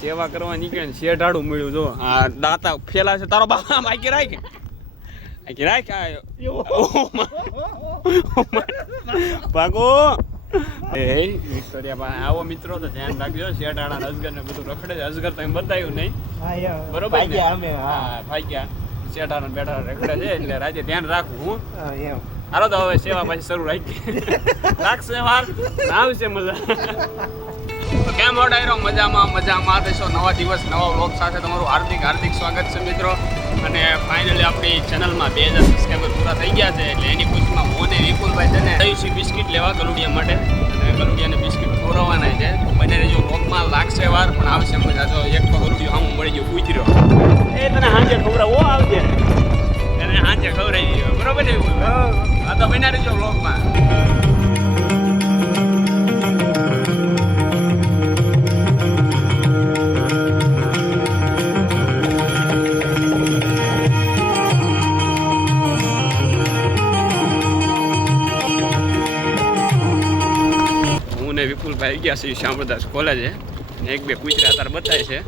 સેવા કરવા નીકળે ને શેઢાડું મળ્યું જો. આ દાતા ફેલા છે તારો બાપા માઈકે રાખ. આકે રાખ ભાગો. એ વિક્ટોરિયા પાસે આવો મિત્રો તો ધ્યાન રાખજો શેઢાડા અજગર ને બધું રખડે છે. અજગર તો બતાવ્યું નહીં. બરોબર હા. હા ભાગ્યા. શેઢાડા બેઠા રખડે છે એટલે રાજે ધ્યાન રાખવું હું. હા, એમ. હાલો તો હવે સેવા પાછી શરૂ રાખી રાખશે વાર? આવશે મજા. તો કેમ હો ડાયરો? મજામાં મજામાં. દેશો નવા દિવસ નવા વ્લોગ સાથે તમારું હાર્દિક હાર્દિક સ્વાગત છે મિત્રો. અને ફાઇનલી આપણી ચેનલમાં બે હજાર સબસ્ક્રાઈબર પૂરા થઈ ગયા છે એટલે એની ખુશીમાં મોને વિપુલભાઈ છે ને છે બિસ્કિટ લેવા ગલુડિયા માટે. અને ગલુડિયાને બિસ્કિટ ખોરવાના છે. બંને જો વ્લોગમાં લાગશે વાર પણ આવશે મજા તો એક તો ગલુડિયો સામું મળી ગયો કૂતર્યો એ તને સાંજે ખવડાવો આવજે. એને સાંજે ખવડાવી બરોબર ને આ તો બન્યા રહેજો વ્લોગમાં હું ને વિપુલભાઈ ગયા છીએ શામળદાસ કોલેજે ને એક બે કૂતરા તાર બતાય છે.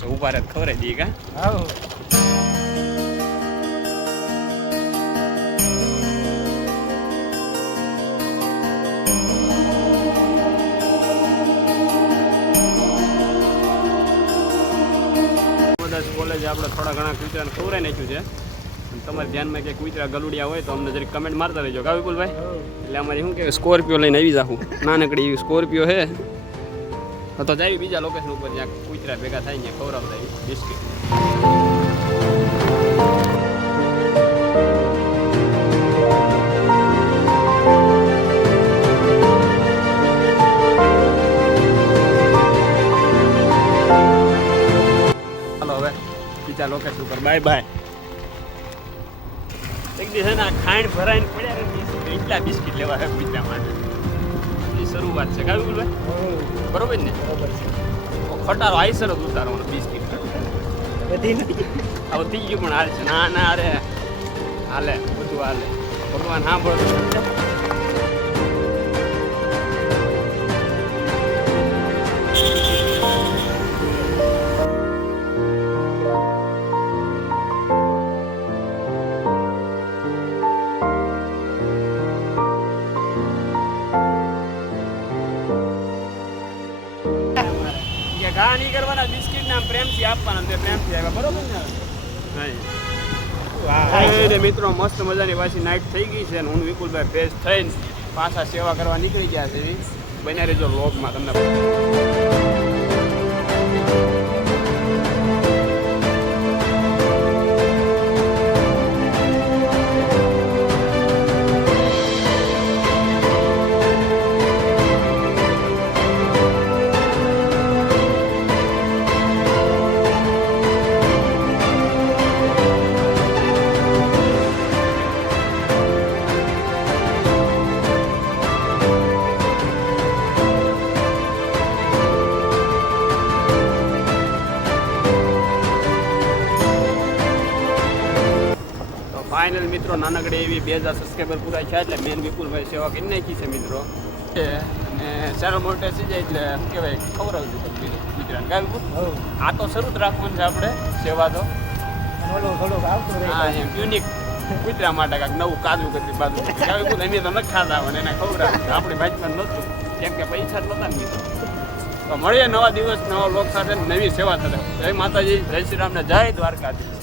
તો ઊભા રહે ખવડાવી દઈએ કા આવો કોલેજ આપણે થોડા ઘણા કુતરાને ખવડાવી નાખ્યું છે. તમારા ધ્યાનમાં કે કુતરા ગલુડિયા હોય તો અમને જરીક કમેન્ટ મારતા રહેજો. કા વિપુલભાઈ? એટલે અમારે શું કે સ્કોર્પિયો લઈને આવી જાઉં નાનકડી એવી સ્કોર્પિયો છે. તો જાય બીજા લોકેશન ઉપર જ્યાં કુતરા ભેગા થાય ને ખવડાવતા બિસ્કિટ ચાલો હવે બીજા લોકેશન ઉપર. બાય બાય એક દિવસ છે ને આ ખાંડ ભરાઈને પડ્યા ને બિસ્કિટ એટલા બિસ્કિટ લેવા છે કૂતરા માટે. એ શરૂઆત છે. કાવી બોલભાઈ બરોબર ને? બરોબર છે. ખટારો આઈસર જ ઉતારવાનો બિસ્કિટ. બધી હવે થઈ ગયું પણ હાલ છે. ના ના અરે હાલે બધું હાલે. ભગવાન હા કરવાના બિસ્કિટ પ્રેમથી આપવાના તે પ્રેમથી આવ્યા બરોબર ને? નહીં મિત્રો મસ્ત મજાની પાછી નાઇટ થઈ ગઈ છે અને હું વિપુલભાઈ ફ્રેશ થઈને પાછા સેવા કરવા નીકળી ગયા છે. બન્યા રહેજો લોગમાં તમને. ફાઇનલ મિત્રો નાનકડી એવી બે હજાર સબસ્ક્રાઈબર પૂરા થયા એટલે મેન વિપુલભાઈ સેવા કરી નાખી છે મિત્રો. છે અને સારો મોટે થઈ જાય એટલે શું કહેવાય ખબર બધું ગુજરાત કાંઈ વિપુલ આ તો શરૂ જ રાખવાનું છે આપણે સેવા તો. હા એમ યુનિક કૂતરા માટે કાંઈક નવું કાજુ કરતી બાજુ. કાંઈ વિપુલ અમે તો નથી ખાતા હોય એને ખવડાવ્યું આપણી ભાજમાં નહોતું. કેમ કે પૈસા જ નહોતા મિત્રો. તો મળીએ નવા દિવસ નવા લોક સાથે નવી સેવા સાથે. જય માતાજી જય શ્રી રામ ને જય દ્વારકાધીશ.